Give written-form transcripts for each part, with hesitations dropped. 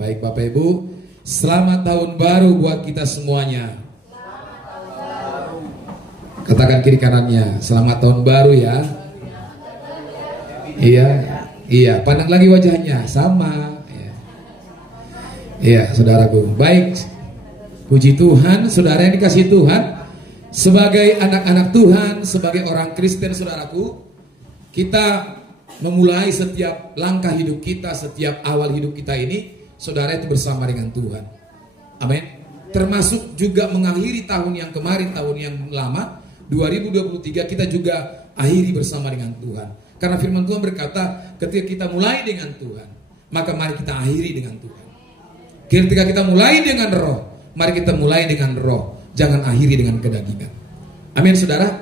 Baik Bapak Ibu, selamat tahun baru buat kita semuanya. Katakan kiri kanannya, selamat tahun baru ya. Iya, pandang lagi wajahnya, sama. Iya, saudaraku. Baik, puji Tuhan, saudara yang dikasihi Tuhan. Sebagai anak-anak Tuhan, sebagai orang Kristen, saudaraku, kita memulai setiap langkah hidup kita, setiap awal hidup kita ini, saudara, itu bersama dengan Tuhan. Amin. Termasuk juga mengakhiri tahun yang kemarin, tahun yang lama 2023, kita juga akhiri bersama dengan Tuhan. Karena firman Tuhan berkata, ketika kita mulai dengan Tuhan, maka mari kita akhiri dengan Tuhan. Ketika kita mulai dengan roh, mari kita mulai dengan roh, jangan akhiri dengan kedagingan. Amin, saudara.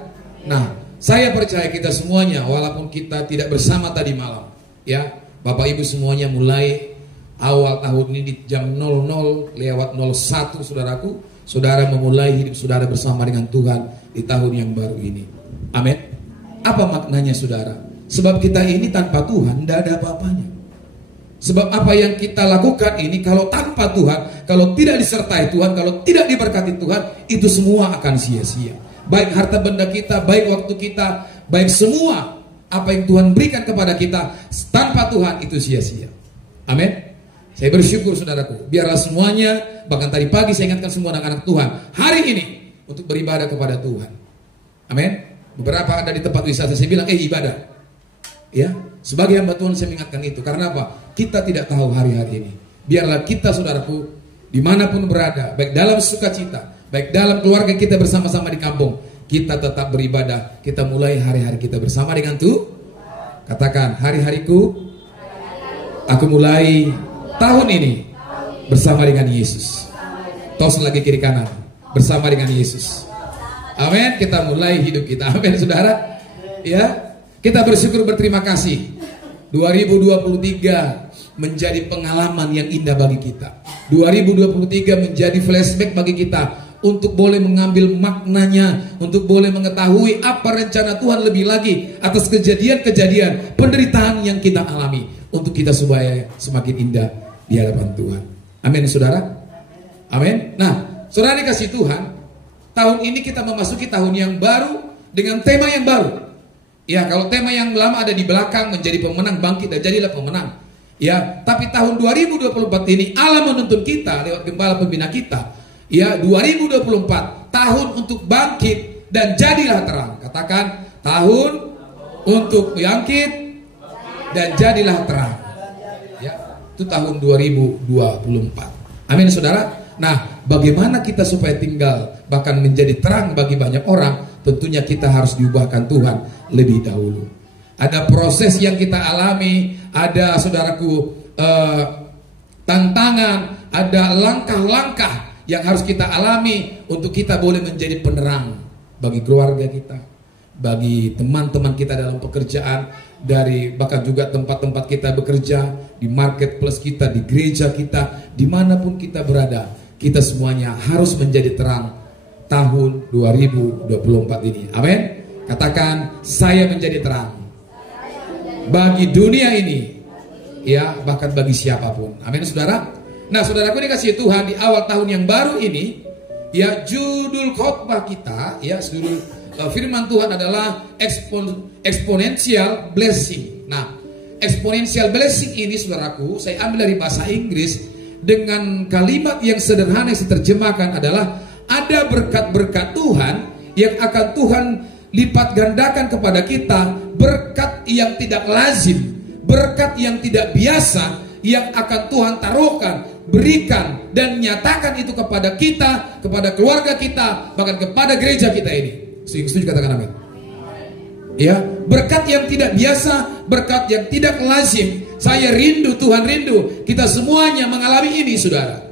Nah, saya percaya kita semuanya, walaupun kita tidak bersama tadi malam, ya, Bapak Ibu semuanya mulai awal tahun ini di jam 00:01, saudaraku, saudara memulai hidup saudara bersama dengan Tuhan di tahun yang baru ini. Amin. Apa maknanya, saudara? Sebab kita ini tanpa Tuhan tidak ada apa-apanya. Sebab apa yang kita lakukan ini, kalau tanpa Tuhan, kalau tidak disertai Tuhan, kalau tidak diberkati Tuhan, itu semua akan sia-sia. Baik harta benda kita, baik waktu kita, baik semua apa yang Tuhan berikan kepada kita, tanpa Tuhan itu sia-sia. Amin. Saya bersyukur, saudaraku, biarlah semuanya, bahkan tadi pagi saya ingatkan semua anak-anak Tuhan, hari ini untuk beribadah kepada Tuhan. Amin. Beberapa ada di tempat wisata, saya bilang, ibadah. Ya, sebagai hamba Tuhan saya mengingatkan itu. Karena apa? Kita tidak tahu hari-hari ini. Biarlah kita, saudaraku, dimanapun berada, baik dalam sukacita, baik dalam keluarga kita bersama-sama di kampung, kita tetap beribadah. Kita mulai hari-hari kita bersama dengan Tuhan. Katakan, hari-hariku, aku mulai tahun ini bersama dengan Yesus. Tos lagi kiri kanan, bersama dengan Yesus. Amin. Kita mulai hidup kita. Amin, saudara. Ya, kita bersyukur, berterima kasih. 2023 menjadi pengalaman yang indah bagi kita. 2023 menjadi flashback bagi kita untuk boleh mengambil maknanya, untuk boleh mengetahui apa rencana Tuhan lebih lagi atas kejadian-kejadian penderitaan yang kita alami, untuk kita supaya semakin indah di hadapan Tuhan. Amin, saudara. Amin. Nah, saudara dikasih Tuhan, tahun ini kita memasuki tahun yang baru dengan tema yang baru. Ya, kalau tema yang lama ada di belakang, menjadi pemenang, bangkit dan jadilah pemenang. Ya, tapi tahun 2024 ini Allah menuntun kita lewat gembala pembina kita. Ya, 2024 tahun untuk bangkit dan jadilah terang. Katakan, tahun untuk bangkit dan jadilah terang. Ya, itu tahun 2024. Amin, saudara. Nah, bagaimana kita supaya tinggal bahkan menjadi terang bagi banyak orang? Tentunya kita harus diubahkan Tuhan lebih dahulu. Ada proses yang kita alami, ada, saudaraku, tantangan, ada langkah-langkah yang harus kita alami untuk kita boleh menjadi penerang bagi keluarga kita, bagi teman-teman kita dalam pekerjaan, dari bahkan juga tempat-tempat kita bekerja, di marketplace kita, di gereja kita, dimanapun kita berada, kita semuanya harus menjadi terang tahun 2024 ini. Amin. Katakan, saya menjadi terang bagi dunia ini, ya, bahkan bagi siapapun. Amin, saudara. Nah, saudaraku dikasihi Tuhan, di awal tahun yang baru ini, ya, judul khotbah kita, ya, judul firman Tuhan adalah exponential blessing. Nah, exponential blessing ini, saudaraku, saya ambil dari bahasa Inggris dengan kalimat yang sederhana yang saya terjemahkan adalah, ada berkat-berkat Tuhan yang akan Tuhan lipat gandakan kepada kita, berkat yang tidak lazim, berkat yang tidak biasa, yang akan Tuhan taruhkan, berikan dan nyatakan itu kepada kita, kepada keluarga kita, bahkan kepada gereja kita ini. Setuju, katakan amin. Ya, berkat yang tidak biasa, berkat yang tidak lazim. Saya rindu, Tuhan rindu kita semuanya mengalami ini, saudara.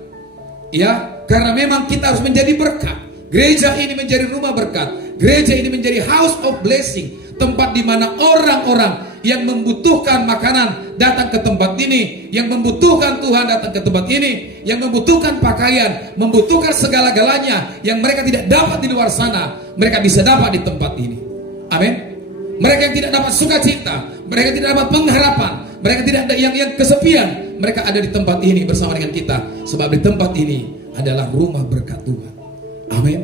Ya, karena memang kita harus menjadi berkat. Gereja ini menjadi rumah berkat. Gereja ini menjadi house of blessing, tempat di mana orang-orang yang membutuhkan makanan datang ke tempat ini, yang membutuhkan Tuhan datang ke tempat ini, yang membutuhkan pakaian, membutuhkan segala-galanya yang mereka tidak dapat di luar sana, mereka bisa dapat di tempat ini. Amin. Mereka yang tidak dapat sukacita, mereka yang tidak dapat pengharapan, mereka tidak ada yang kesepian. Mereka ada di tempat ini bersama dengan kita, sebab di tempat ini adalah rumah berkat Tuhan. Amin.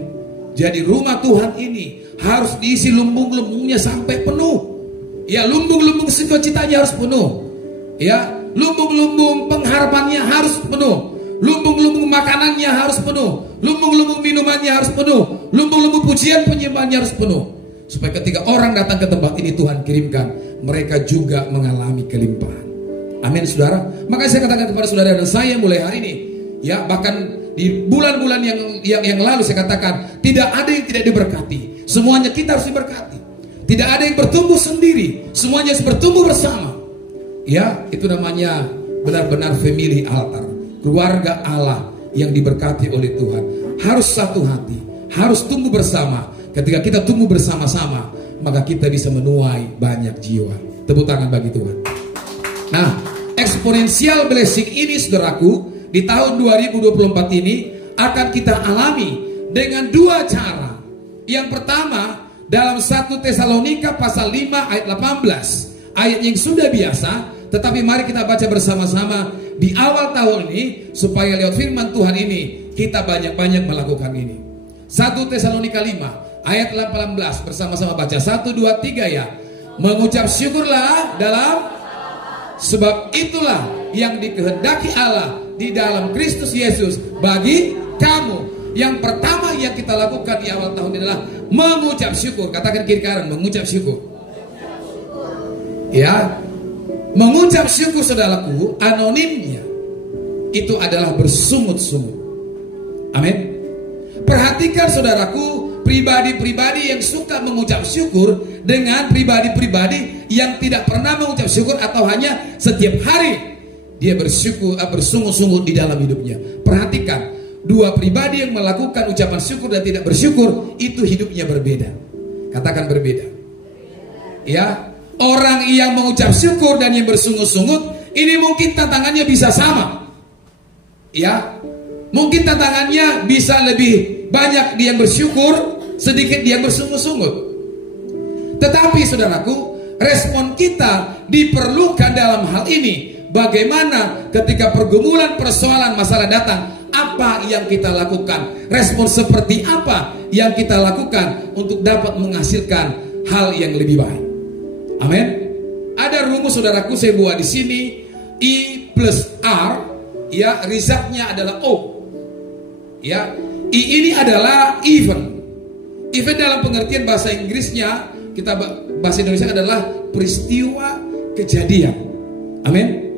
Jadi rumah Tuhan ini harus diisi lumbung-lumbungnya sampai penuh. Ya, lumbung-lumbung sukacitanya harus penuh. Ya, lumbung-lumbung pengharapannya harus penuh. Lumbung-lumbung makanannya harus penuh. Lumbung-lumbung minumannya harus penuh. Lumbung-lumbung pujian penyembahannya harus penuh. Supaya ketika orang datang ke tempat ini Tuhan kirimkan, mereka juga mengalami kelimpahan. Amin, saudara. Makanya saya katakan kepada saudara dan saya mulai hari ini, ya, bahkan di bulan-bulan yang lalu saya katakan tidak ada yang tidak diberkati. Semuanya kita harus diberkati. Tidak ada yang bertumbuh sendiri, semuanya harus bertumbuh bersama. Ya, itu namanya benar-benar family altar, keluarga Allah yang diberkati oleh Tuhan. Harus satu hati, harus tumbuh bersama. Ketika kita tumbuh bersama-sama, maka kita bisa menuai banyak jiwa. Tepuk tangan bagi Tuhan. Nah, exponential blessing ini, saudaraku, di tahun 2024 ini akan kita alami dengan dua cara. Yang pertama, dalam 1 Tesalonika pasal 5 ayat 18. Ayat yang sudah biasa, tetapi mari kita baca bersama-sama di awal tahun ini, supaya lewat firman Tuhan ini kita banyak-banyak melakukan ini. 1 Tesalonika 5 ayat 18, bersama-sama baca. 1, 2, 3 ya. Mengucap syukurlah dalam, sebab itulah yang dikehendaki Allah di dalam Kristus Yesus bagi kamu. Yang pertama yang kita lakukan di awal tahun ini adalah mengucap syukur. Katakan kiri kanan, mengucap syukur. Ya, mengucap syukur, saudaraku, anonimnya itu adalah bersungut-sungut. Amin. Perhatikan, saudaraku, pribadi-pribadi yang suka mengucap syukur dengan pribadi-pribadi yang tidak pernah mengucap syukur atau hanya setiap hari dia bersyukur, bersungut-sungut di dalam hidupnya. Perhatikan, dua pribadi yang melakukan ucapan syukur dan tidak bersyukur itu hidupnya berbeda. Katakan berbeda. Ya, orang yang mengucap syukur dan yang bersungut-sungut ini mungkin tantangannya bisa sama. Ya, mungkin tantangannya bisa lebih banyak dia yang bersyukur, sedikit dia yang bersungut-sungut. Tetapi saudaraku, respon kita diperlukan dalam hal ini. Bagaimana ketika pergumulan, persoalan, masalah datang, apa yang kita lakukan? Respon seperti apa yang kita lakukan untuk dapat menghasilkan hal yang lebih baik? Amin. Ada rumus, saudaraku, saya buat di sini. I plus R, ya, resultnya adalah O. Ya, I ini adalah event. Event dalam pengertian bahasa Inggrisnya, kita bahasa Indonesia adalah peristiwa kejadian. Amin.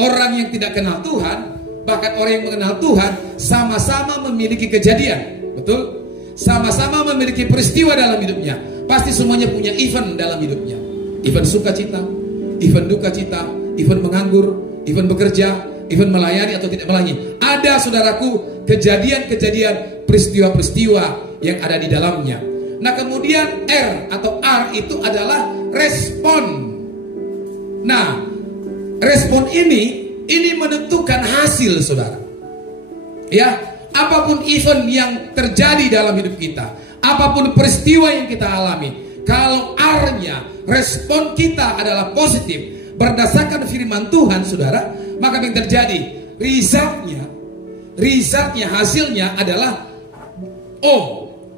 Orang yang tidak kenal Tuhan, bahkan orang yang mengenal Tuhan, sama-sama memiliki kejadian. Betul? Sama-sama memiliki peristiwa dalam hidupnya. Pasti semuanya punya event dalam hidupnya. Event sukacita, event duka cita, event menganggur, event bekerja, event melayani atau tidak melayani. Ada, saudaraku, kejadian-kejadian, peristiwa-peristiwa yang ada di dalamnya. Nah, kemudian R atau R itu adalah respon. Nah, respon ini menentukan hasil, saudara. Ya, apapun event yang terjadi dalam hidup kita, apapun peristiwa yang kita alami, kalau R-nya, respon kita adalah positif berdasarkan firman Tuhan, saudara, maka yang terjadi resultnya, hasilnya adalah O.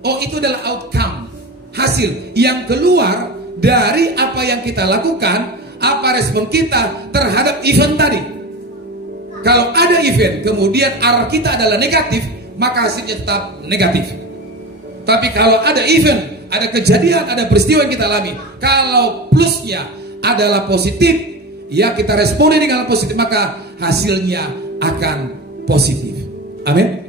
O itu adalah outcome, hasil yang keluar dari apa yang kita lakukan, apa respon kita terhadap event tadi. Kalau ada event kemudian arah kita adalah negatif, maka hasilnya tetap negatif. Tapi kalau ada event, ada kejadian, ada peristiwa yang kita alami, kalau plusnya adalah positif, ya, kita responi dengan positif, maka hasilnya akan positif. Amin.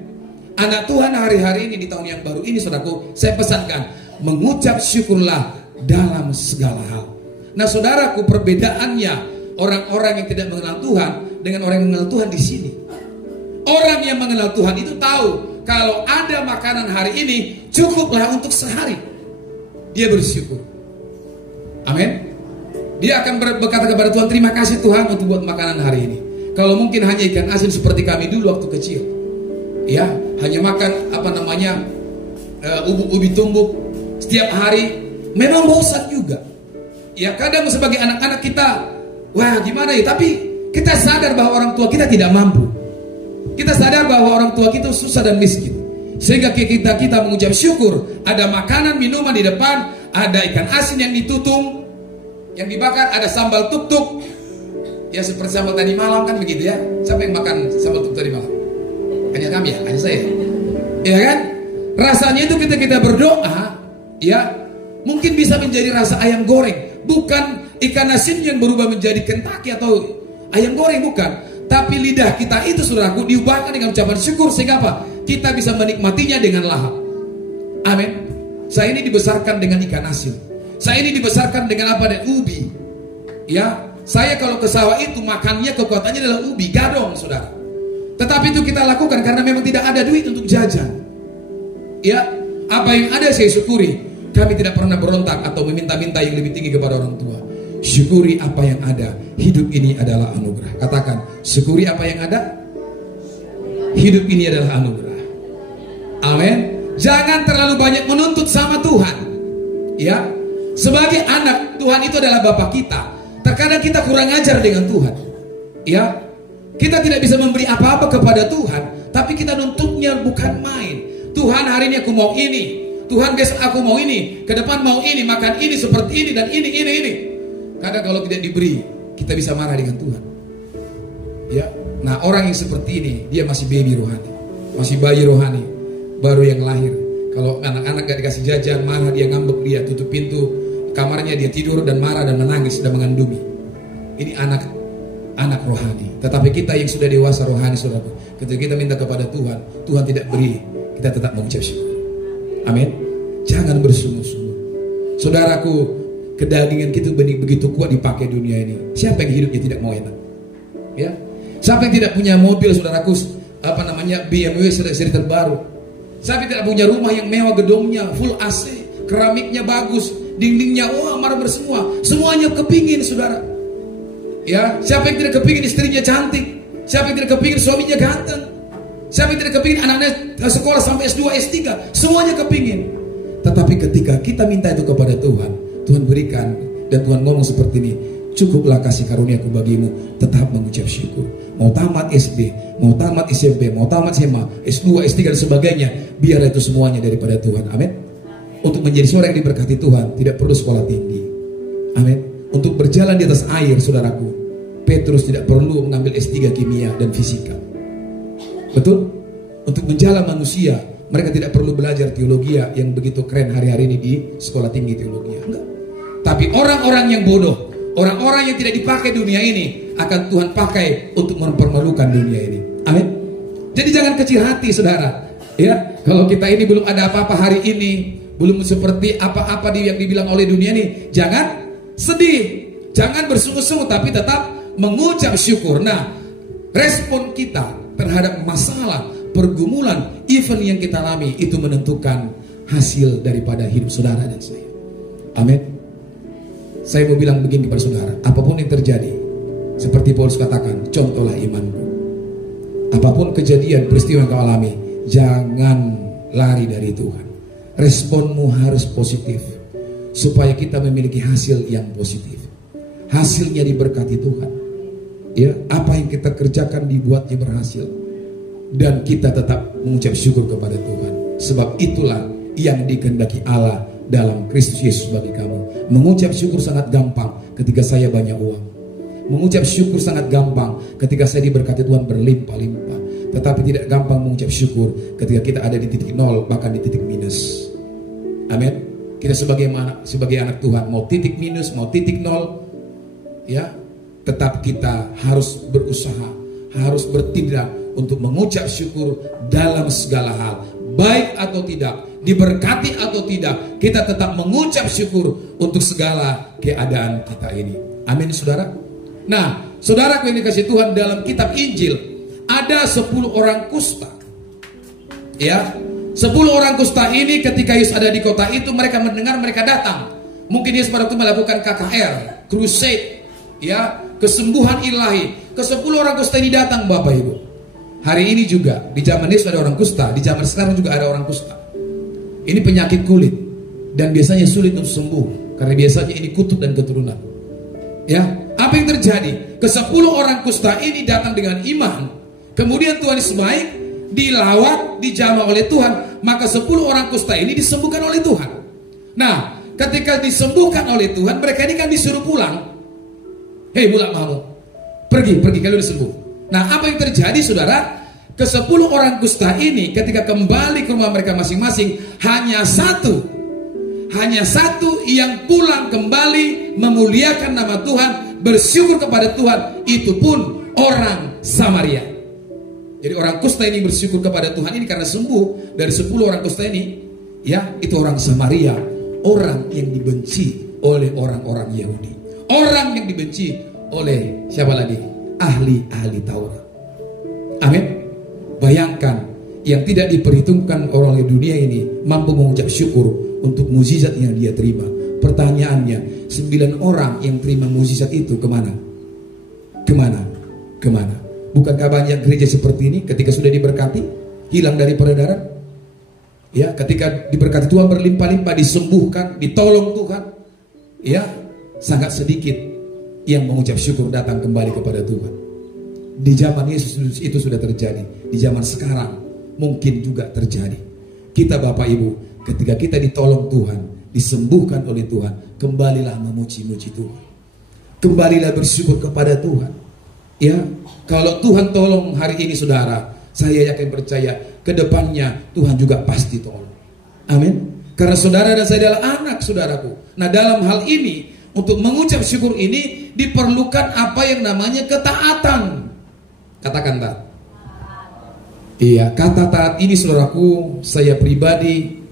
Anak Tuhan hari-hari ini di tahun yang baru ini, saudaraku, saya pesankan mengucap syukurlah dalam segala hal. Nah, saudaraku, perbedaannya orang-orang yang tidak mengenal Tuhan dengan orang yang mengenal Tuhan di sini. Orang yang mengenal Tuhan itu tahu kalau ada makanan hari ini cukuplah untuk sehari. Dia bersyukur. Amin. Dia akan berkata kepada Tuhan, terima kasih Tuhan untuk buat makanan hari ini. Kalau mungkin hanya ikan asin seperti kami dulu waktu kecil, ya, hanya makan ubi tumbuk setiap hari, memang bosan juga. Ya, kadang sebagai anak-anak kita wah gimana ya, tapi kita sadar bahwa orang tua kita tidak mampu. Kita sadar bahwa orang tua kita susah dan miskin. Sehingga kita mengucap syukur. Ada makanan, minuman di depan. Ada ikan asin yang ditutung, yang dibakar. Ada sambal tuk-tuk. Ya seperti sambal tadi malam kan begitu ya. Siapa yang makan sambal tuk tadi malam? Hanya kami ya? Hanya saya? Ya kan? Rasanya itu kita berdoa, ya mungkin bisa menjadi rasa ayam goreng. Bukan ikan asin yang berubah menjadi Kentucky atau ayam goreng, bukan. Tapi lidah kita itu, saudaraku, diubahkan dengan ucapan syukur. Sehingga apa? Kita bisa menikmatinya dengan lahap. Amin. Saya ini dibesarkan dengan ikan asin. Saya ini dibesarkan dengan apa? Dan ubi. Ya, saya kalau ke sawah itu makannya kekuatannya adalah ubi, gadong, saudara. Tetapi itu kita lakukan karena memang tidak ada duit untuk jajan. Ya, apa yang ada saya syukuri. Kami tidak pernah berontak atau meminta-minta yang lebih tinggi kepada orang tua. Syukuri apa yang ada. Hidup ini adalah anugerah. Katakan, syukuri apa yang ada. Hidup ini adalah anugerah. Amin. Jangan terlalu banyak menuntut sama Tuhan. Ya, sebagai anak, Tuhan itu adalah Bapa kita. Terkadang kita kurang ajar dengan Tuhan. Ya, kita tidak bisa memberi apa-apa kepada Tuhan, tapi kita nuntutnya bukan main. Tuhan, hari ini aku mau ini. Tuhan, besok aku mau ini. Ke depan mau ini, makan ini, seperti ini dan ini. Kadang kalau tidak diberi, kita bisa marah dengan Tuhan. Ya, nah orang yang seperti ini, dia masih baby rohani, masih bayi rohani, baru yang lahir. Kalau anak-anak gak dikasih jajan, marah, dia ngambek, dia tutup pintu kamarnya, dia tidur dan marah dan menangis, sudah mengandumi. Ini anak rohani. Tetapi kita yang sudah dewasa rohani, saudara, ketika kita minta kepada Tuhan, Tuhan tidak beri, kita tetap mengucap syukur. Amin. Jangan bersungguh-sungguh. Saudaraku, kedagingan kita begitu kuat dipakai dunia ini. Siapa yang hidupnya tidak mau enak? Ya. Siapa yang tidak punya mobil, saudaraku, BMW seri terbaru? Siapa yang tidak punya rumah yang mewah, gedungnya full AC, keramiknya bagus, dindingnya marmer semua. Semuanya kepingin, saudara. Ya, siapa yang tidak kepingin istrinya cantik? Siapa yang tidak kepingin suaminya ganteng? Siapa yang tidak kepingin anaknya sekolah sampai S2, S3? Semuanya kepingin. Tetapi ketika kita minta itu kepada Tuhan, Tuhan berikan. Dan Tuhan ngomong seperti ini, cukuplah kasih karuniaku bagimu, tetap mengucap syukur. Mau tamat SD, mau tamat SMP, mau tamat SMA, S2, S3 dan sebagainya, biar itu semuanya daripada Tuhan. Amin. Untuk menjadi seorang yang diberkati Tuhan, tidak perlu sekolah tinggi. Amin. Untuk berjalan di atas air, saudaraku, Petrus tidak perlu mengambil S3 kimia dan fisika. Betul? Untuk menjala manusia, mereka tidak perlu belajar teologi yang begitu keren hari-hari ini di sekolah tinggi teologi. Enggak. Tapi orang-orang yang bodoh, orang-orang yang tidak dipakai dunia ini, akan Tuhan pakai untuk mempermalukan dunia ini. Amin. Jadi jangan kecil hati, saudara. Ya, kalau kita ini belum ada apa-apa hari ini, belum seperti apa-apa yang dibilang oleh dunia ini, jangan sedih, jangan bersungguh-sungguh, tapi tetap mengucap syukur. Nah, respon kita terhadap masalah, pergumulan, event yang kita alami, itu menentukan hasil daripada hidup saudara dan saya. Amin. Saya mau bilang begini kepada saudara, apapun yang terjadi, seperti Paulus katakan, contohlah imanmu. Apapun kejadian, peristiwa yang kau alami, jangan lari dari Tuhan. Responmu harus positif, supaya kita memiliki hasil yang positif. Hasilnya diberkati Tuhan. Ya, apa yang kita kerjakan dibuatnya berhasil, dan kita tetap mengucap syukur kepada Tuhan. Sebab itulah yang dikehendaki Allah dalam Kristus Yesus bagi kamu. Mengucap syukur sangat gampang ketika saya banyak uang. Mengucap syukur sangat gampang ketika saya diberkati Tuhan berlimpah-limpah. Tetapi tidak gampang mengucap syukur ketika kita ada di titik nol, bahkan di titik minus. Amin. Kita sebagai anak Tuhan, mau titik minus, mau titik nol, ya, tetap kita harus berusaha, harus bertindak untuk mengucap syukur dalam segala hal. Baik atau tidak, diberkati atau tidak, kita tetap mengucap syukur untuk segala keadaan kita ini. Amin, saudara. Nah, saudaraku yang dikasihi Tuhan, dalam kitab Injil ada 10 orang kusta. Ya, 10 orang kusta ini ketika Yesus ada di kota itu, mereka mendengar, mereka datang. Mungkin Yesus pada waktu melakukan KKR, crusade, ya, kesembuhan ilahi. Ke 10 orang kusta ini datang, Bapak Ibu. Hari ini juga di zaman Yesus ada orang kusta, di zaman sekarang juga ada orang kusta. Ini penyakit kulit dan biasanya sulit untuk sembuh karena biasanya ini kutub dan keturunan. Ya, Apa yang terjadi? Ke-10 orang kusta ini datang dengan iman. Kemudian Tuhan Yesus baik, dilawat, dijamah oleh Tuhan. Maka 10 orang kusta ini disembuhkan oleh Tuhan. Nah, ketika disembuhkan oleh Tuhan, mereka ini kan disuruh pulang. Hei budak kamu, pergi kalian udah sembuh. Nah, apa yang terjadi saudara? Ke-10 orang kusta ini ketika kembali ke rumah mereka masing-masing, hanya satu yang pulang kembali memuliakan nama Tuhan, bersyukur kepada Tuhan, itu pun orang Samaria. Jadi orang kusta ini bersyukur kepada Tuhan ini karena sembuh dari 10 orang kusta ini. Ya, itu orang Samaria, orang yang dibenci oleh orang-orang Yahudi, orang yang dibenci oleh siapa lagi? Ahli-ahli Taurat. Amin. Bayangkan, yang tidak diperhitungkan orang di dunia ini mampu mengucap syukur untuk mukjizat yang dia terima. Pertanyaannya, 9 orang yang terima mukjizat itu kemana? Kemana? Bukankah banyak gereja seperti ini ketika sudah diberkati hilang dari peredaran? Ya, ketika diberkati Tuhan berlimpah-limpah, disembuhkan, ditolong Tuhan, ya, sangat sedikit yang mengucap syukur datang kembali kepada Tuhan. Di zaman Yesus itu sudah terjadi, di zaman sekarang mungkin juga terjadi. Kita Bapak Ibu, ketika kita ditolong Tuhan, disembuhkan oleh Tuhan, kembalilah memuji-muji Tuhan, kembalilah bersyukur kepada Tuhan. Ya, kalau Tuhan tolong hari ini saudara, saya yakin percaya kedepannya Tuhan juga pasti tolong. Amin. Karena saudara dan saya adalah anak saudaraku. Nah, dalam hal ini, untuk mengucap syukur ini diperlukan apa yang namanya ketaatan. Katakan taat. Iya, kata taat ini saudaraku, saya pribadi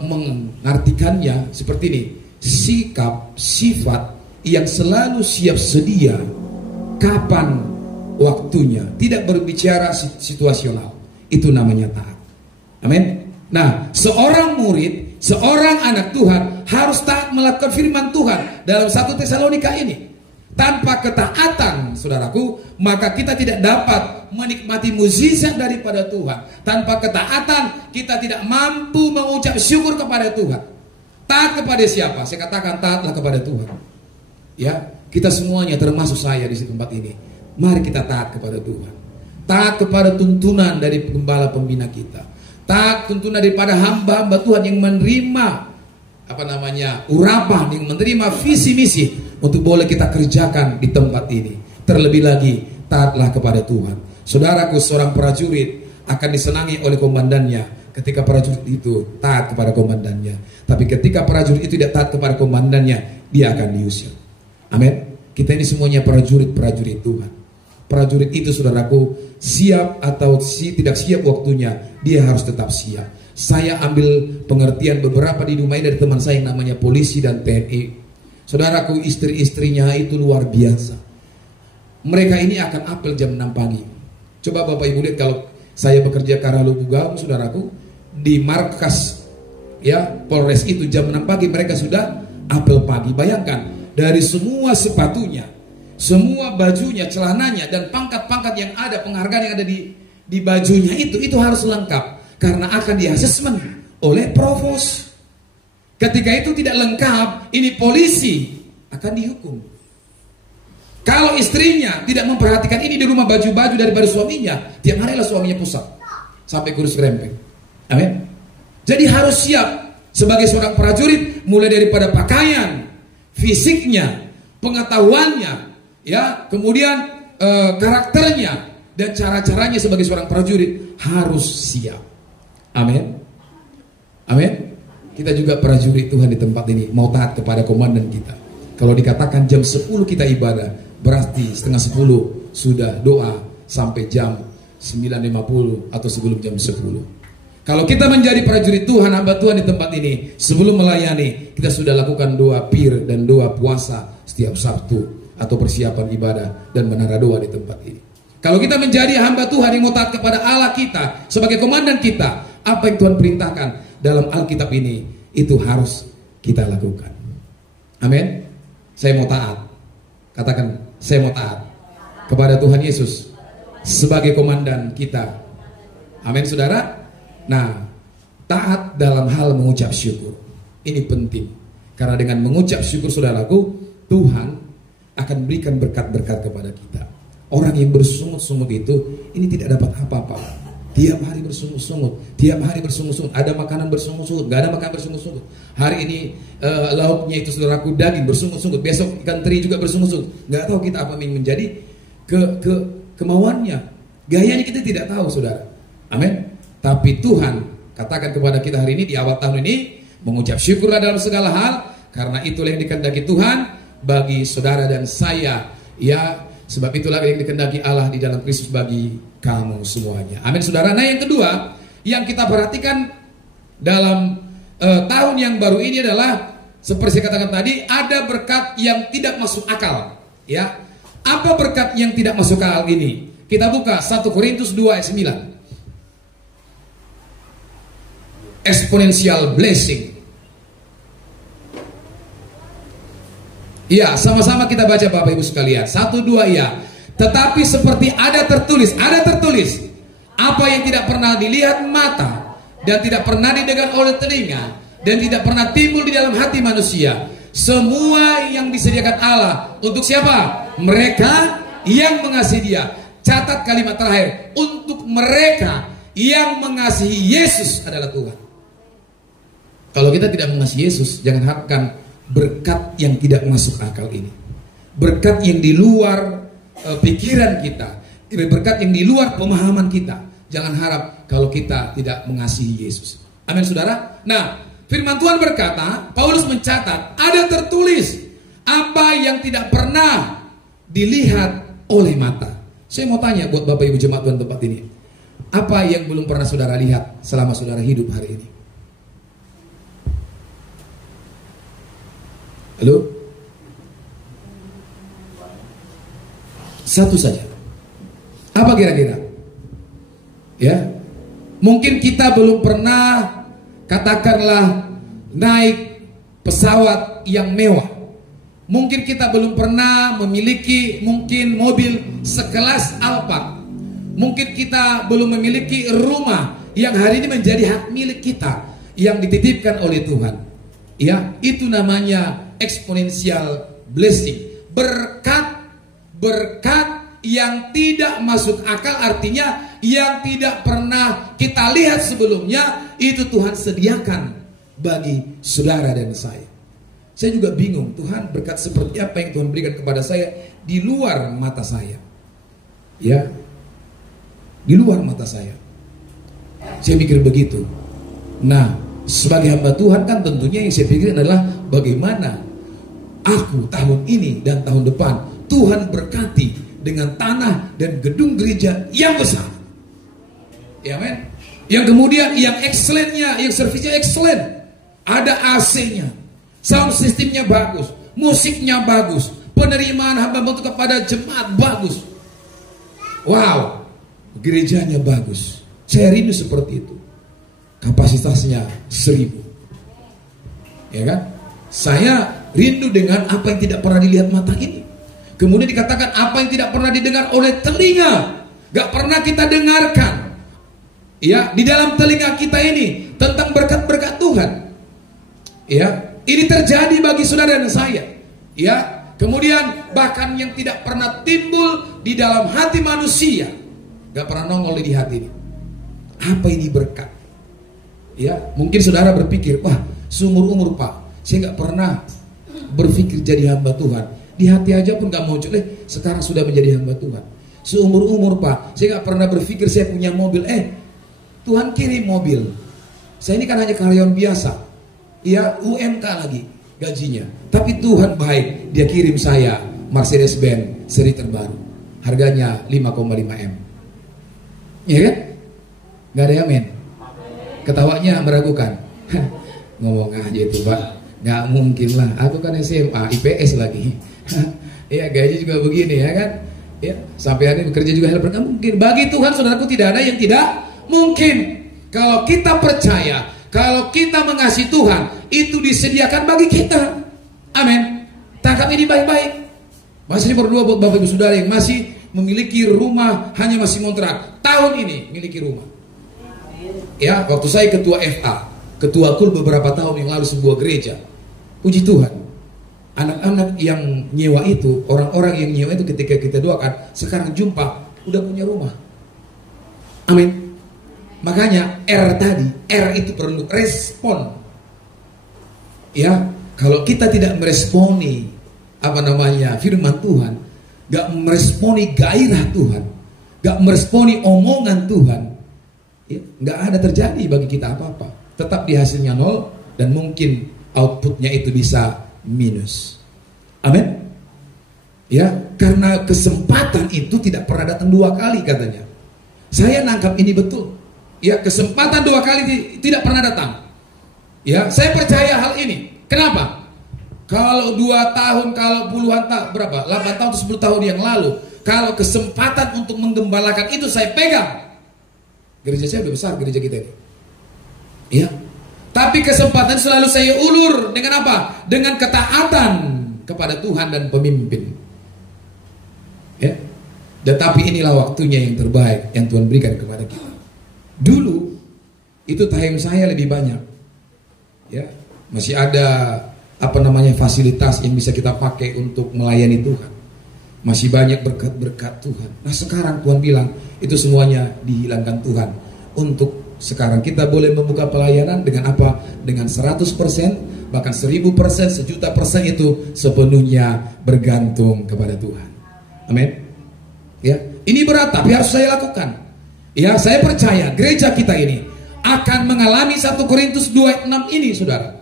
mengartikannya seperti ini. Sikap, sifat yang selalu siap sedia kapan waktunya, tidak berbicara situasional. Itu namanya taat. Amin. Nah, seorang murid, seorang anak Tuhan harus taat melakukan firman Tuhan dalam 1 Tesalonika ini. Tanpa ketaatan, saudaraku, maka kita tidak dapat menikmati mukjizat daripada Tuhan. Tanpa ketaatan, kita tidak mampu mengucap syukur kepada Tuhan. Taat kepada siapa? Saya katakan taatlah kepada Tuhan. Ya, kita semuanya termasuk saya di tempat ini. Mari kita taat kepada Tuhan. Taat kepada tuntunan dari gembala pembina kita. Taat tuntunan daripada hamba-hamba Tuhan yang menerima urapan, yang menerima visi misi untuk boleh kita kerjakan di tempat ini. Terlebih lagi, taatlah kepada Tuhan. Saudaraku, seorang prajurit akan disenangi oleh komandannya ketika prajurit itu taat kepada komandannya. Tapi ketika prajurit itu tidak taat kepada komandannya, dia akan diusir. Amin. Kita ini semuanya prajurit Tuhan. Prajurit itu saudaraku, siap atau tidak siap waktunya, dia harus tetap siap. Saya ambil pengertian beberapa di rumah dari teman saya yang namanya polisi dan TNI. Saudaraku, istri-istrinya itu luar biasa. Mereka ini akan apel jam 6 pagi. Coba Bapak Ibu lihat, kalau saya bekerja Karalugu Gaung, saudaraku, di markas ya Polres itu jam 6 pagi mereka sudah apel pagi. Bayangkan, dari semua sepatunya, semua bajunya, celananya, dan pangkat-pangkat yang ada, penghargaan yang ada di bajunya itu harus lengkap. Karena akan diasesmen oleh provos. Ketika itu tidak lengkap, ini polisi akan dihukum. Kalau istrinya tidak memperhatikan ini di rumah, baju-baju daripada suaminya, tiap hari lah suaminya pusat sampai kurus krempeng. Amin. Jadi harus siap sebagai seorang prajurit, mulai daripada pakaian, fisiknya, pengetahuannya, ya, kemudian karakternya dan cara-caranya sebagai seorang prajurit harus siap. Amin. Amin. Kita juga prajurit Tuhan di tempat ini, mau taat kepada komandan kita. Kalau dikatakan jam 10 kita ibadah, berarti setengah 10 sudah doa sampai jam 9.50 atau sebelum jam 10. Kalau kita menjadi prajurit Tuhan, hamba Tuhan di tempat ini, sebelum melayani, kita sudah lakukan doa pir dan doa puasa setiap Sabtu atau persiapan ibadah dan menara doa di tempat ini. Kalau kita menjadi hamba Tuhan yang mau taat kepada Allah kita sebagai komandan kita, apa yang Tuhan perintahkan dalam Alkitab ini, itu harus kita lakukan. Amin. Saya mau taat. Katakan, saya mau taat kepada Tuhan Yesus sebagai komandan kita. Amin, saudara. Nah, taat dalam hal mengucap syukur. Ini penting. Karena dengan mengucap syukur, saudaraku, Tuhan akan berikan berkat-berkat kepada kita. Orang yang bersungut-sungut itu ini tidak dapat apa-apa. Tiap hari bersungut-sungut, tiap hari bersungut-sungut. Ada makanan bersungut-sungut, gak ada makanan bersungut-sungut. Hari ini lauknya itu saudaraku daging bersungut-sungut, besok ikan teri juga bersungut-sungut. Gak tahu kita apa yang menjadi kemauannya. Gayanya kita tidak tahu, saudara. Amin. Tapi Tuhan katakan kepada kita hari ini di awal tahun ini, mengucap syukurlah dalam segala hal, karena itulah yang dikehendaki Tuhan bagi saudara dan saya. Ya, sebab itulah yang dikehendaki Allah di dalam Kristus bagi kamu semuanya. Amin, saudara. Nah, yang kedua yang kita perhatikan dalam tahun yang baru ini adalah seperti saya katakan tadi, ada berkat yang tidak masuk akal. Ya, apa berkat yang tidak masuk akal ini? Kita buka 1 Korintus 2 ayat 9. Exponential blessing. Ya, sama-sama kita baca Bapak Ibu sekalian. 1, 2 ya. Tetapi seperti ada tertulis, apa yang tidak pernah dilihat mata dan tidak pernah didengar oleh telinga dan tidak pernah timbul di dalam hati manusia, semua yang disediakan Allah untuk siapa? Mereka yang mengasihi Dia. Catat kalimat terakhir, untuk mereka yang mengasihi Yesus adalah Tuhan. Kalau kita tidak mengasihi Yesus, jangan harapkan berkat yang tidak masuk akal ini. Berkat yang di luar pikiran kita, berkat yang di luar pemahaman kita. Jangan harap kalau kita tidak mengasihi Yesus. Amin, saudara. Nah, firman Tuhan berkata, Paulus mencatat, ada tertulis apa yang tidak pernah dilihat oleh mata. Saya mau tanya buat Bapak Ibu jemaat Tuhan tempat ini, apa yang belum pernah saudara lihat selama saudara hidup hari ini? Halo? Satu saja. Apa kira-kira? Ya, mungkin kita belum pernah, katakanlah, naik pesawat yang mewah. Mungkin kita belum pernah memiliki mungkin mobil sekelas Alphard. Mungkin kita belum memiliki rumah yang hari ini menjadi hak milik kita, yang dititipkan oleh Tuhan. Ya, itu namanya exponential blessing. Berkat yang tidak masuk akal, artinya yang tidak pernah kita lihat sebelumnya, itu Tuhan sediakan bagi saudara dan saya. Saya juga bingung, Tuhan berkat seperti apa yang Tuhan berikan kepada saya di luar mata saya. Ya, di luar mata saya. Saya pikir begitu. Nah, sebagai hamba Tuhan kan tentunya yang saya pikir adalah bagaimana aku tahun ini dan tahun depan Tuhan berkati dengan tanah dan gedung gereja yang besar. Ya, men. Yang kemudian yang excellent-nya, yang servisnya excellent. Ada AC-nya, sound systemnya bagus, musiknya bagus, penerimaan hamba untuk kepada jemaat bagus. Wow, gerejanya bagus. Saya rindu seperti itu. Kapasitasnya 1000. Ya kan? Saya rindu dengan apa yang tidak pernah dilihat mata ini. Kemudian dikatakan apa yang tidak pernah didengar oleh telinga, gak pernah kita dengarkan. Ya, di dalam telinga kita ini tentang berkat-berkat Tuhan. Ya, ini terjadi bagi saudara dan saya. Ya, kemudian bahkan yang tidak pernah timbul di dalam hati manusia, gak pernah nongol di hati ini. Apa ini berkat? Ya, mungkin saudara berpikir, wah, seumur-umur Pak, saya gak pernah berpikir jadi hamba Tuhan. Di hati aja pun gak muncul, sekarang sudah menjadi hamba Tuhan. Seumur-umur Pak, saya gak pernah berpikir saya punya mobil. Tuhan kirim mobil. Saya ini kan hanya karyawan biasa. Ya, UMK lagi gajinya. Tapi Tuhan baik, Dia kirim saya Mercedes-Benz seri terbaru. Harganya 5,5 M. Iya kan? Gak ada amin. Ketawanya meragukan. Ngomong aja itu Pak, gak mungkin lah. Aku kan SMA, IPS lagi. Ya, gaji juga begini ya kan. Ya, sampai hari ini bekerja juga helper. Gak mungkin. Bagi Tuhan saudaraku tidak ada yang tidak mungkin. Kalau kita percaya, kalau kita mengasihi Tuhan, itu disediakan bagi kita. Amin. Tangkap ini baik-baik. Masih berdua buat Bapak Ibu Saudara yang masih memiliki rumah, hanya masih kontrak. Tahun ini memiliki rumah. Ya, waktu saya ketua FA, ketua KUL beberapa tahun yang lalu sebuah gereja. Puji Tuhan. Anak-anak yang nyewa itu, orang-orang yang nyewa itu ketika kita doakan, sekarang jumpa, udah punya rumah. Amin. Makanya R tadi, R itu perlu respon. Ya, kalau kita tidak meresponi firman Tuhan, gak meresponi gairah Tuhan, gak meresponi omongan Tuhan, ya, gak ada terjadi bagi kita apa-apa. Tetap di hasilnya nol, dan mungkin outputnya itu bisa minus. Amin. Ya, karena kesempatan itu tidak pernah datang 2 kali katanya. Saya nangkap ini betul. Ya, kesempatan 2 kali tidak pernah datang. Ya, saya percaya hal ini. Kenapa? Kalau 2 tahun, kalau puluhan tahun, berapa? 8 tahun atau 10 tahun yang lalu, kalau kesempatan untuk menggembalakan itu saya pegang, gereja saya udah besar, gereja kita ini. Ya. Tapi kesempatan selalu saya ulur dengan apa? Dengan ketaatan kepada Tuhan dan pemimpin. Ya. Tetapi inilah waktunya yang terbaik yang Tuhan berikan kepada kita. Dulu itu time saya lebih banyak. Ya, masih ada fasilitas yang bisa kita pakai untuk melayani Tuhan. Masih banyak berkat-berkat Tuhan. Nah, sekarang Tuhan bilang itu semuanya dihilangkan Tuhan. Untuk sekarang kita boleh membuka pelayanan dengan apa? Dengan 100%, bahkan 1000%, 1.000.000% itu sepenuhnya bergantung kepada Tuhan. Amin. Ya, ini berat tapi harus saya lakukan. Ya, saya percaya gereja kita ini akan mengalami 1 Korintus 2:6 ini, saudara.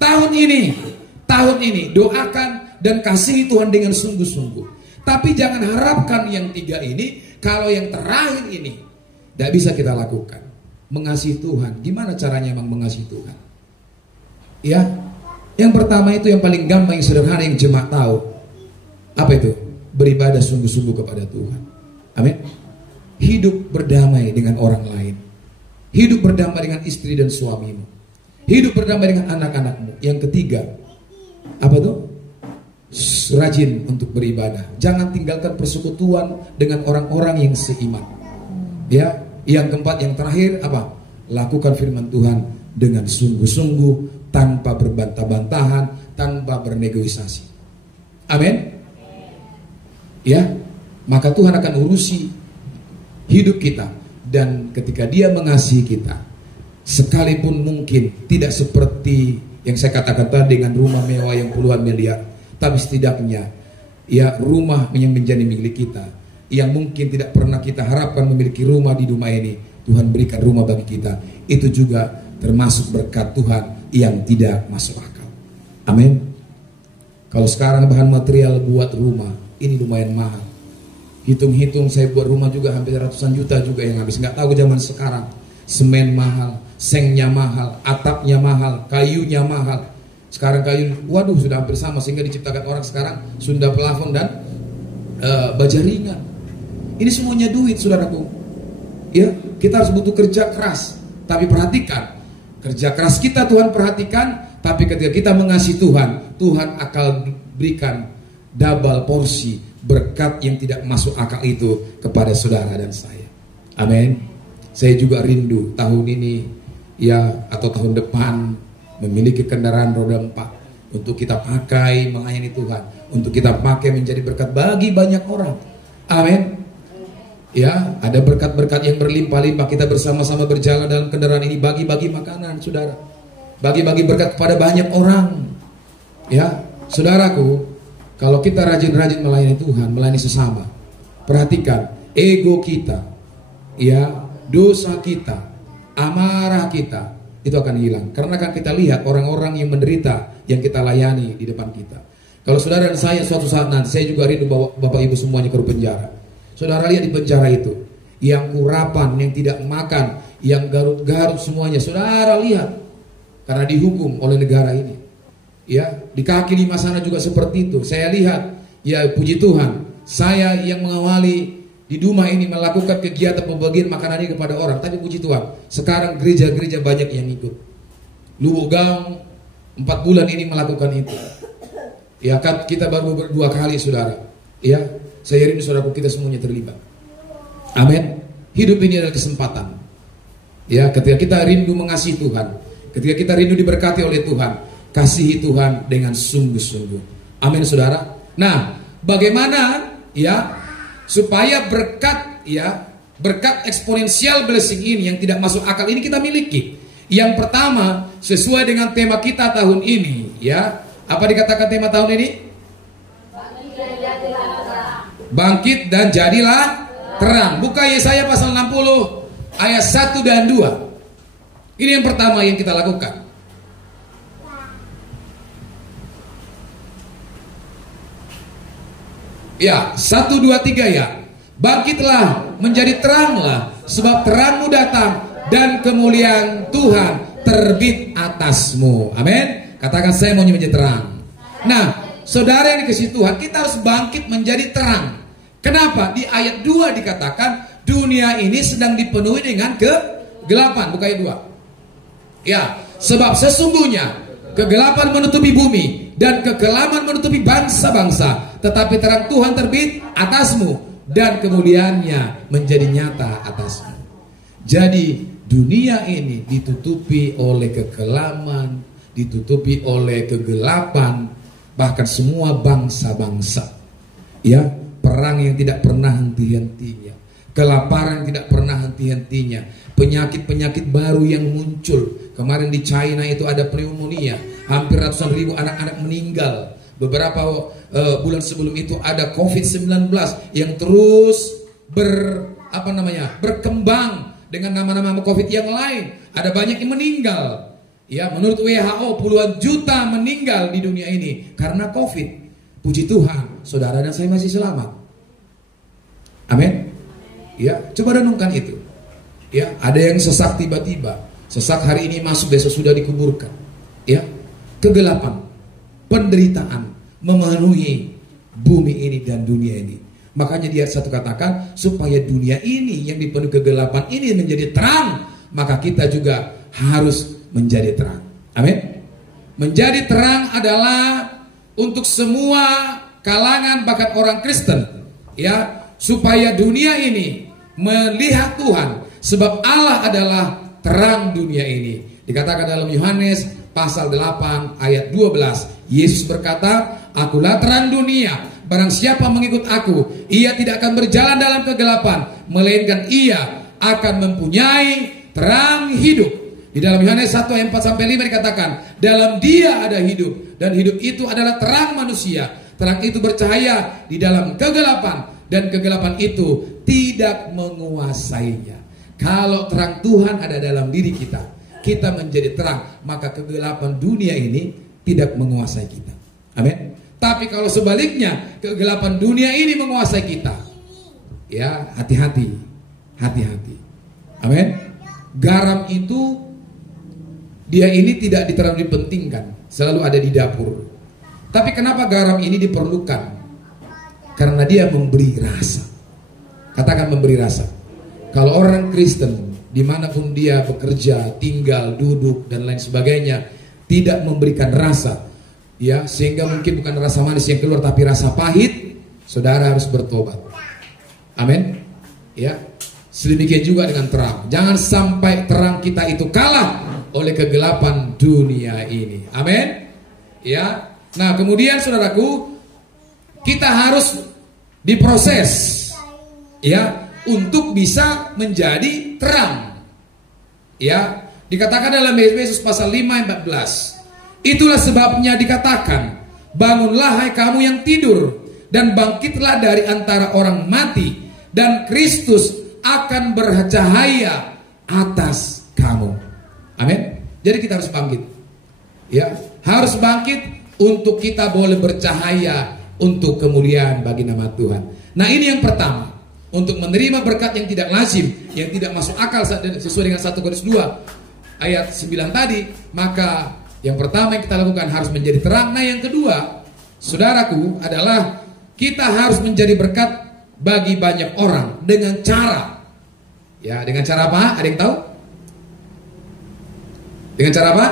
Tahun ini doakan dan kasihi Tuhan dengan sungguh-sungguh. Tapi jangan harapkan yang 3 ini, kalau yang terakhir ini tidak bisa kita lakukan. Mengasihi Tuhan. Gimana caranya emang mengasihi Tuhan? Ya, yang pertama itu yang paling gampang, yang sederhana, yang jemaat tahu. Apa itu? Beribadah sungguh-sungguh kepada Tuhan. Amin. Hidup berdamai dengan orang lain. Hidup berdamai dengan istri dan suamimu. Hidup berdamai dengan anak-anakmu. Yang ketiga, apa tuh? Rajin untuk beribadah. Jangan tinggalkan persekutuan dengan orang-orang yang seiman. Ya. Yang keempat, yang terakhir apa? Lakukan firman Tuhan dengan sungguh-sungguh, tanpa berbantah-bantahan, tanpa bernegosiasi. Amin. Ya, maka Tuhan akan urusi hidup kita. Dan ketika Dia mengasihi kita, sekalipun mungkin tidak seperti yang saya katakan tadi dengan rumah mewah yang puluhan miliar, tapi setidaknya ya rumah yang menjadi milik kita, yang mungkin tidak pernah kita harapkan memiliki rumah di dunia ini, Tuhan berikan rumah bagi kita. Itu juga termasuk berkat Tuhan yang tidak masuk akal. Amin. Kalau sekarang bahan material buat rumah ini lumayan mahal. Hitung-hitung saya buat rumah juga hampir ratusan juta juga yang habis. Nggak tahu zaman sekarang. Semen mahal, sengnya mahal, atapnya mahal, kayunya mahal. Sekarang kayu, waduh, sudah hampir sama, sehingga diciptakan orang sekarang sunda plafon dan baja ringan. Ini semuanya duit, saudaraku. Ya, kita harus butuh kerja keras. Tapi perhatikan, kerja keras kita Tuhan perhatikan. Tapi ketika kita mengasihi Tuhan, Tuhan akan berikan double porsi berkat yang tidak masuk akal itu kepada saudara dan saya. Amin. Saya juga rindu tahun ini, ya, atau tahun depan memiliki kendaraan roda 4 untuk kita pakai melayani Tuhan, untuk kita pakai menjadi berkat bagi banyak orang. Amin. Ya, ada berkat-berkat yang berlimpah-limpah. Kita bersama-sama berjalan dalam kendaraan ini, bagi-bagi makanan, saudara. Bagi-bagi berkat kepada banyak orang. Ya, saudaraku, kalau kita rajin-rajin melayani Tuhan, melayani sesama, perhatikan, ego kita, ya, dosa kita, amarah kita, itu akan hilang. Karena akan kita lihat orang-orang yang menderita yang kita layani di depan kita. Kalau saudara dan saya suatu saat nanti, saya juga rindu bawa Bapak Ibu semuanya ke penjara. Saudara lihat di penjara itu, yang kurapan, yang tidak makan, yang garut-garut semuanya, saudara lihat, karena dihukum oleh negara ini. Ya, di kaki 5 sana juga seperti itu. Saya lihat, ya puji Tuhan, saya yang mengawali di Duma ini melakukan kegiatan pembagian makanan ini kepada orang. Tapi puji Tuhan, sekarang gereja-gereja banyak yang ikut. Lubuk Gaung 4 bulan ini melakukan itu. Ya kan, kita baru 2 kali, saudara. Ya. Saya rindu saudaraku kita semuanya terlibat. Amin. Hidup ini adalah kesempatan. Ya, ketika kita rindu mengasihi Tuhan, ketika kita rindu diberkati oleh Tuhan, kasihi Tuhan dengan sungguh-sungguh. Amin, saudara. Nah, bagaimana ya supaya berkat eksponensial blessing ini yang tidak masuk akal ini kita miliki? Yang pertama, sesuai dengan tema kita tahun ini, ya. Apa dikatakan tema tahun ini? Bangkit dan jadilah terang. Buka Yesaya pasal 60 ayat 1 dan 2. Ini yang pertama yang kita lakukan. Ya, 1, 2, 3 ya. Bangkitlah, menjadi teranglah, sebab terangmu datang dan kemuliaan Tuhan terbit atasmu. Amin. Katakan, saya mau menjadi terang. Nah, saudara yang dikasihi Tuhan, kita harus bangkit menjadi terang. Kenapa? Di ayat 2 dikatakan dunia ini sedang dipenuhi dengan kegelapan. Buka ayat 2. Ya, sebab sesungguhnya kegelapan menutupi bumi dan kekelaman menutupi bangsa-bangsa, tetapi terang Tuhan terbit atasmu dan kemuliaannya menjadi nyata atasmu. Jadi dunia ini ditutupi oleh kekelaman, ditutupi oleh kegelapan, bahkan semua bangsa-bangsa. Ya, perang yang tidak pernah henti-hentinya, kelaparan yang tidak pernah henti-hentinya, penyakit-penyakit baru yang muncul. Kemarin di China itu ada pneumonia, hampir ratusan ribu anak-anak meninggal. Beberapa bulan sebelum itu ada COVID-19 yang terus berkembang dengan nama-nama COVID yang lain. Ada banyak yang meninggal. Ya, menurut WHO puluhan juta meninggal di dunia ini karena COVID. Puji Tuhan, saudara dan saya masih selamat. Amin. Ya, coba renungkan itu. Ya, ada yang sesak tiba-tiba, sesak hari ini masuk, besok sudah dikuburkan. Ya, kegelapan, penderitaan memenuhi bumi ini dan dunia ini. Makanya dia satu katakan, supaya dunia ini yang dipenuhi kegelapan ini menjadi terang, maka kita juga harus menjadi terang. Amin. Menjadi terang adalah untuk semua kalangan, bahkan orang Kristen, ya, supaya dunia ini melihat Tuhan, sebab Allah adalah terang dunia ini. Dikatakan dalam Yohanes pasal 8 ayat 12, Yesus berkata, akulah terang dunia, barang siapa mengikut aku, ia tidak akan berjalan dalam kegelapan, melainkan ia akan mempunyai terang hidup. Di dalam Yohanes 1 ayat 4-5 dikatakan, dalam dia ada hidup, dan hidup itu adalah terang manusia. Terang itu bercahaya di dalam kegelapan, dan kegelapan itu tidak menguasainya. Kalau terang Tuhan ada dalam diri kita, kita menjadi terang, maka kegelapan dunia ini tidak menguasai kita. Amin. Tapi kalau sebaliknya, kegelapan dunia ini menguasai kita, ya, hati-hati, hati-hati. Amin. Garam itu dia ini tidak terlalu dipentingkan, selalu ada di dapur. Tapi kenapa garam ini diperlukan? Karena dia memberi rasa. Katakan, memberi rasa. Kalau orang Kristen, dimanapun dia bekerja, tinggal, duduk, dan lain sebagainya, tidak memberikan rasa, ya, sehingga mungkin bukan rasa manis yang keluar, tapi rasa pahit, saudara harus bertobat. Amin. Ya, sedemikian juga dengan terang. Jangan sampai terang kita itu kalah oleh kegelapan dunia ini. Amin. Ya. Nah, kemudian saudaraku, kita harus diproses, ya, untuk bisa menjadi terang. Ya, dikatakan dalam Efesus pasal 5 ayat 14. Itulah sebabnya dikatakan, bangunlah hai kamu yang tidur, dan bangkitlah dari antara orang mati, dan Kristus akan bercahaya atas kamu. Amin. Jadi kita harus bangkit. Ya, harus bangkit untuk kita boleh bercahaya untuk kemuliaan bagi nama Tuhan. Nah, ini yang pertama. Untuk menerima berkat yang tidak lazim, yang tidak masuk akal sesuai dengan 1 Korintus 2 ayat 9 tadi, maka yang pertama yang kita lakukan harus menjadi terang. Nah, yang kedua, saudaraku, adalah kita harus menjadi berkat bagi banyak orang dengan cara, ya, dengan cara apa? Ada yang tahu? Dengan cara apa?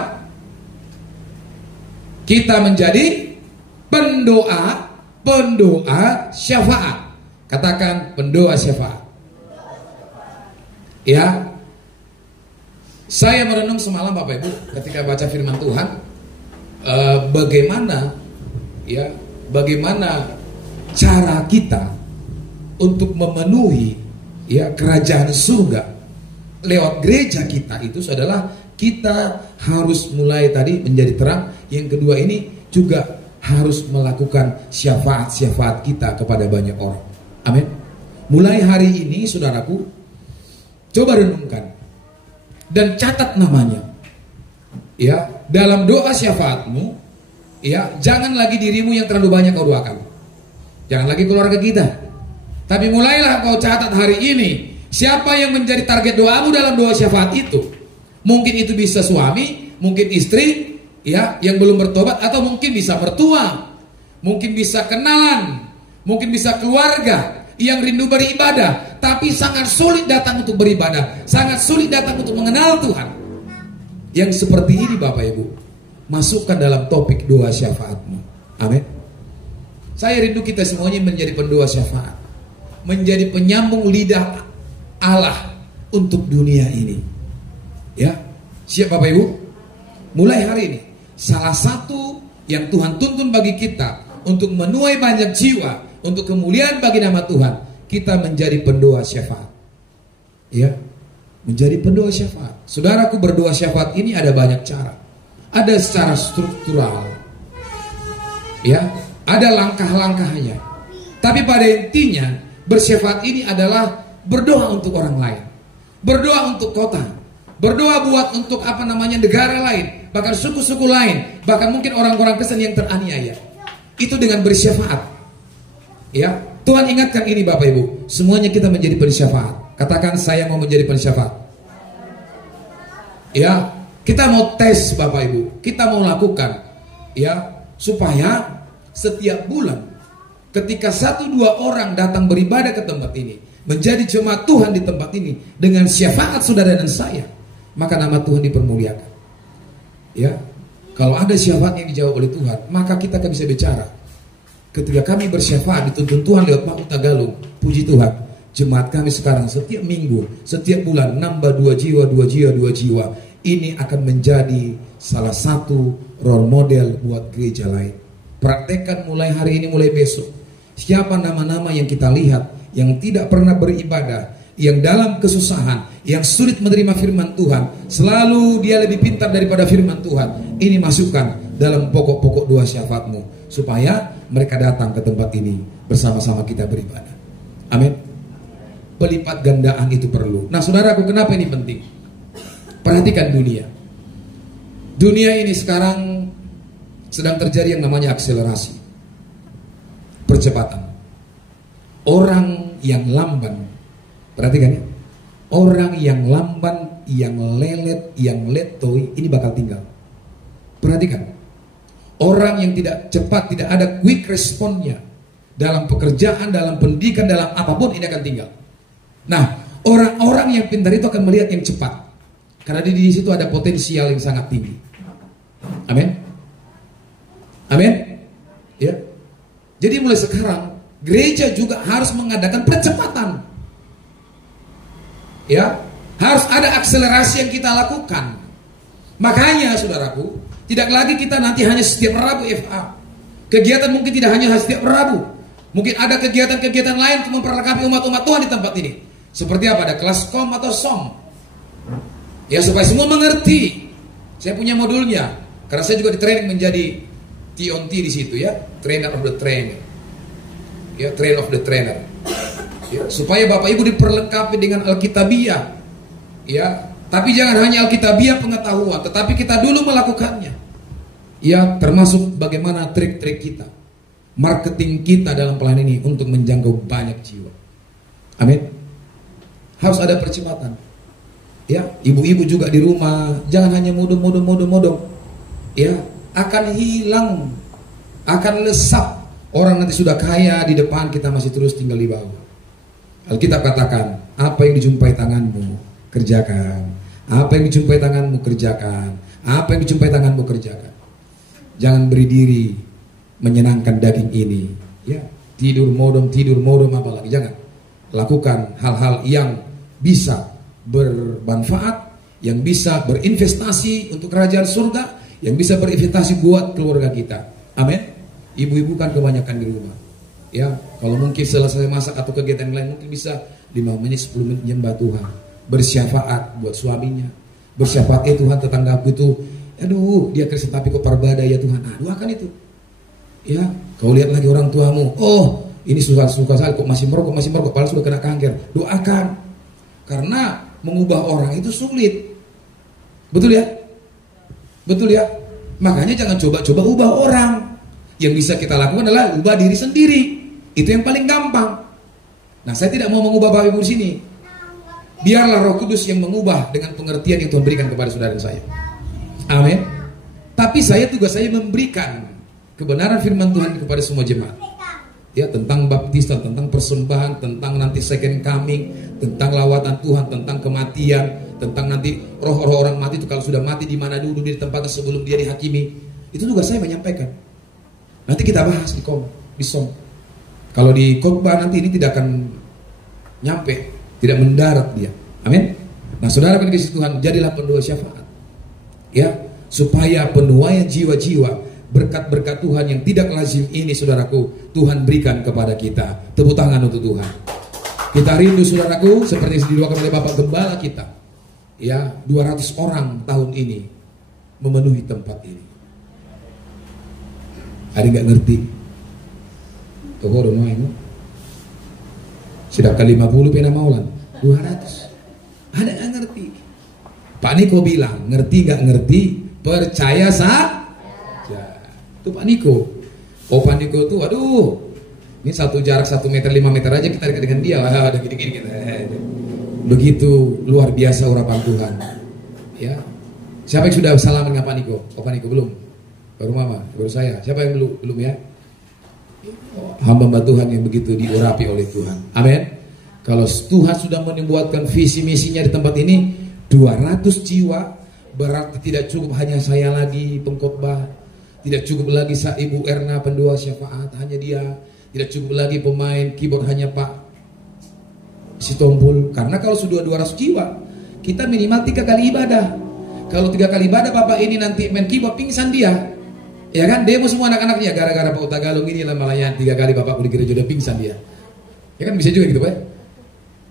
Kita menjadi pendoa syafaat. Katakan, pendoa syafaat. Ya, saya merenung semalam Bapak Ibu ketika baca firman Tuhan, bagaimana, ya, bagaimana cara kita untuk memenuhi ya kerajaan surga lewat gereja kita itu adalah kita harus mulai tadi menjadi terang. Yang kedua ini juga harus melakukan syafaat-syafaat kita kepada banyak orang. Amin. Mulai hari ini saudaraku, coba renungkan dan catat namanya. Ya, dalam doa syafaatmu, ya, jangan lagi dirimu yang terlalu banyak kau doakan. Jangan lagi keluarga kita. Tapi mulailah kau catat hari ini siapa yang menjadi target doamu dalam doa syafaat itu. Mungkin itu bisa suami, mungkin istri, ya, yang belum bertobat, atau mungkin bisa mertua, mungkin bisa kenalan, mungkin bisa keluarga yang rindu beribadah, tapi sangat sulit datang untuk beribadah, sangat sulit datang untuk mengenal Tuhan. Yang seperti ini Bapak Ibu, masukkan dalam topik doa syafaatmu. Amin. Saya rindu kita semuanya menjadi pendoa syafaat, menjadi penyambung lidah Allah untuk dunia ini. Ya, siap Bapak Ibu? Mulai hari ini, salah satu yang Tuhan tuntun bagi kita untuk menuai banyak jiwa, untuk kemuliaan bagi nama Tuhan, kita menjadi pendoa syafaat. Ya, menjadi pendoa syafaat. Saudaraku, berdoa syafaat ini ada banyak cara. Ada secara struktural, ya, ada langkah-langkahnya. Tapi pada intinya, bersyafaat ini adalah berdoa untuk orang lain, berdoa untuk kota, berdoa buat untuk negara lain, bahkan suku-suku lain, bahkan mungkin orang-orang Kristen yang teraniaya. Itu dengan bersyafaat. Ya, Tuhan ingatkan ini Bapak Ibu, semuanya kita menjadi pensyafaat. Katakan, saya mau menjadi pensyafaat. Ya, kita mau tes Bapak Ibu, kita mau lakukan, ya, supaya setiap bulan ketika 1-2 orang datang beribadah ke tempat ini, menjadi jemaat Tuhan di tempat ini dengan syafaat saudara dan saya, maka nama Tuhan dipermuliakan. Ya, kalau ada syafaat yang dijawab oleh Tuhan, maka kita akan bisa bicara. Ketika kami bersyafaat dituntun Tuhan lewat Pak Utagalung, puji Tuhan, jemaat kami sekarang setiap minggu, setiap bulan nambah 2 jiwa, 2 jiwa, 2 jiwa. Ini akan menjadi salah satu role model buat gereja lain. Praktekkan mulai hari ini, mulai besok. Siapa nama-nama yang kita lihat yang tidak pernah beribadah, yang dalam kesusahan, yang sulit menerima firman Tuhan, selalu dia lebih pintar daripada firman Tuhan. Ini masukkan dalam pokok-pokok doa syafaatmu, supaya mereka datang ke tempat ini bersama-sama kita beribadah. Amin. Pelipat gandaan itu perlu. Nah saudaraku, kenapa ini penting? Perhatikan dunia. Dunia ini sekarang sedang terjadi yang namanya akselerasi, percepatan. Orang yang lamban, perhatikan ya, orang yang lamban, yang lelet, yang letoy, ini bakal tinggal. Perhatikan, orang yang tidak cepat, tidak ada quick responnya dalam pekerjaan, dalam pendidikan, dalam apapun, ini akan tinggal. Nah, orang-orang yang pintar itu akan melihat yang cepat, karena di situ ada potensial yang sangat tinggi. Amin. Amin. Ya. Jadi mulai sekarang gereja juga harus mengadakan percepatan. Ya, harus ada akselerasi yang kita lakukan. Makanya saudaraku, tidak lagi kita nanti hanya setiap Rabu FA. Kegiatan mungkin tidak hanya setiap Rabu. Mungkin ada kegiatan-kegiatan lain untuk memperlengkapi umat-umat Tuhan di tempat ini. Seperti apa? Ada kelas kom atau som. Ya, supaya semua mengerti. Saya punya modulnya, karena saya juga di training menjadi TOT di situ ya, trainer of the trainer. Ya, train of the trainer. Ya, supaya Bapak Ibu diperlengkapi dengan Alkitabiah. Ya, tapi jangan hanya Alkitabiah pengetahuan, tetapi kita dulu melakukannya. Ya, termasuk bagaimana trik-trik kita, marketing kita dalam pelayanan ini untuk menjangkau banyak jiwa. Amin. Harus ada percepatan. Ya, ibu-ibu juga di rumah, jangan hanya modom. Ya, akan hilang, akan lesap. Orang nanti sudah kaya di depan, kita masih terus tinggal di bawah. Alkitab katakan, apa yang dijumpai tanganmu, kerjakan. Apa yang dijumpai tanganmu, kerjakan. Apa yang dijumpai tanganmu, kerjakan. Jangan beri diri menyenangkan daging ini. Ya, tidur modom apalagi. Jangan. Lakukan hal-hal yang bisa bermanfaat, yang bisa berinvestasi untuk kerajaan surga, yang bisa berinvestasi buat keluarga kita. Amin. Ibu-ibu kan kebanyakan di rumah. Ya, kalau mungkin selesai masak atau kegiatan lain mungkin bisa 5 menit 10 menit menyembah Tuhan. Bersyafaat buat suaminya. Bersyafaat Tuhan tetanggaku itu, aduh dia Kristen tapi kok perbada ya Tuhan. Nah, doakan itu. Ya, kau lihat lagi orang tuamu, oh ini suka sekali kok masih merokok, padahal sudah kena kanker. Doakan. Karena mengubah orang itu sulit. Betul ya? Betul ya? Makanya jangan coba-coba ubah orang. Yang bisa kita lakukan adalah ubah diri sendiri. Itu yang paling gampang. Nah, saya tidak mau mengubah Bapak Ibu di sini. Biarlah Roh Kudus yang mengubah dengan pengertian yang Tuhan berikan kepada saudara saya. Amin. Tapi tugas saya memberikan kebenaran firman Tuhan kepada semua jemaat. Ya, tentang baptisan, tentang persembahan, tentang nanti second coming, tentang lawatan Tuhan, tentang kematian, tentang nanti roh-roh orang mati itu kalau sudah mati di mana dulu di tempatnya sebelum dia dihakimi. Itu tugas saya menyampaikan. Nanti kita bahas di som. Kalau di khotbah nanti ini tidak akan nyampe, tidak mendarat dia. Amin. Nah, saudara dikasih Tuhan, jadilah pendua syafaat. Ya, supaya penuaian jiwa-jiwa, berkat-berkat Tuhan yang tidak lazim ini, saudaraku, Tuhan berikan kepada kita. Tepuk tangan untuk Tuhan. Kita rindu, saudaraku, seperti yang didoakan oleh Bapak Gembala kita. Ya, 200 orang tahun ini memenuhi tempat ini. Ada nggak ngerti? Tuh, udah mau sedangkan 50 pena maulan 200. Ada nggak ngerti? Pak Niko bilang, ngerti nggak ngerti, percaya saja. Itu Pak Niko. Oh, Pak Niko tuh, aduh, ini jarak 1 meter 5 meter aja kita dekat dengan dia. Wah, ada gini-gini. Begitu luar biasa urapan Tuhan. Ya, siapa yang sudah salaman dengan Pak Niko? Oh, Pak Niko belum. Baru Mama, baru saya. Siapa yang belum ya? Hamba Tuhan yang begitu diurapi oleh Tuhan. Amin. Kalau Tuhan sudah membuatkan visi misinya di tempat ini, 200 jiwa, berarti tidak cukup hanya saya lagi pengkhotbah, tidak cukup lagi Ibu Erna pendua syafaat, hanya dia, tidak cukup lagi pemain keyboard hanya Pak Sitompul. Karena kalau sudah 200 jiwa, kita minimal 3 kali ibadah. Kalau 3 kali ibadah Bapak ini nanti main keyboard pingsan dia. Ya kan, demo semua anak-anaknya gara-gara Pak Utagalung ini lah malayan 3 kali Bapak di gereja udah pingsan dia. Ya kan bisa juga gitu Pak.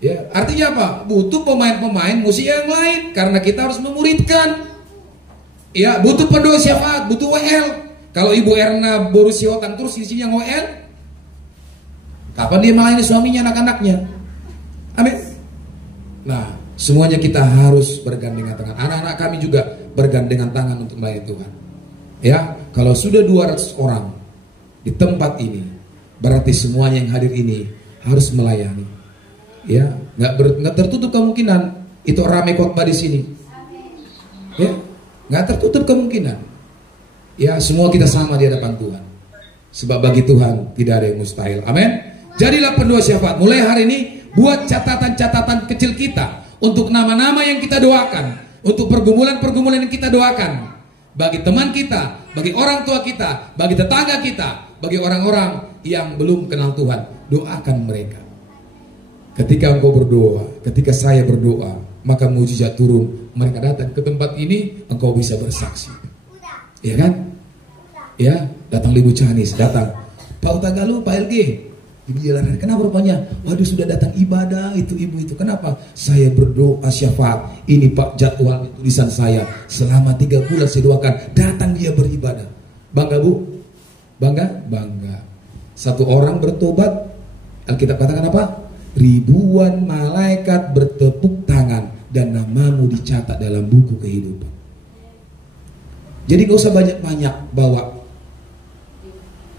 Ya, artinya apa? Butuh pemain-pemain musik yang lain karena kita harus memuridkan. Ya, butuh pendua syafaat, butuh WL. Kalau Ibu Erna Borusiotan terus di sini yang WL, kapan dia melayani suaminya, anak-anaknya? Amin. Nah, semuanya kita harus bergandengan tangan. Anak-anak kami juga bergandengan tangan untuk melayani Tuhan. Ya, kalau sudah 200 orang di tempat ini, berarti semuanya yang hadir ini harus melayani. Ya, nggak tertutup kemungkinan itu ramai khotbah di sini. Ya, nggak tertutup kemungkinan. Ya, semua kita sama di hadapan Tuhan. Sebab bagi Tuhan tidak ada yang mustahil. Amin. Jadilah pendua syafaat. Mulai hari ini buat catatan-catatan kecil kita untuk nama-nama yang kita doakan, untuk pergumulan-pergumulan yang kita doakan. Bagi teman kita, bagi orang tua kita, bagi tetangga kita, bagi orang-orang yang belum kenal Tuhan, doakan mereka. Ketika engkau berdoa, ketika saya berdoa, maka mujizat turun. Mereka datang ke tempat ini, engkau bisa bersaksi. Ya kan? Ya, datang Ibu Canis, datang Pak Utagalu, Pak LG. Ibu jalan, kenapa rupanya? Waduh, sudah datang ibadah itu ibu itu. Kenapa? Saya berdoa syafaat. Ini Pak jadwal tulisan saya. Selama 3 bulan saya doakan. Datang dia beribadah. Bangga Bu? Bangga? Bangga. 1 orang bertobat. Alkitab katakan apa? Ribuan malaikat bertepuk tangan dan namamu dicatat dalam buku kehidupan. Jadi gak usah banyak-banyak bawa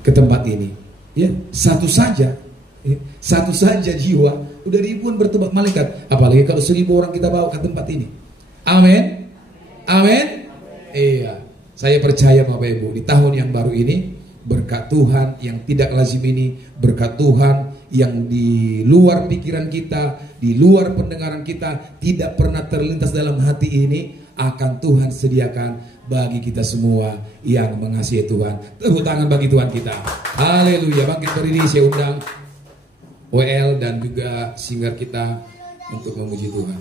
ke tempat ini. Ya, satu saja jiwa udah ribuan bertobat malaikat, apalagi kalau 1000 orang kita bawa ke tempat ini. Amin. Amin. Iya, saya percaya Bapak Ibu di tahun yang baru ini berkat Tuhan yang tidak lazim ini, berkat Tuhan yang di luar pikiran kita, di luar pendengaran kita, tidak pernah terlintas dalam hati ini, akan Tuhan sediakan bagi kita semua yang mengasihi Tuhan. Tepuk tangan bagi Tuhan kita. Haleluya. Bangkit berdiri, saya undang WL dan juga singer kita untuk memuji Tuhan.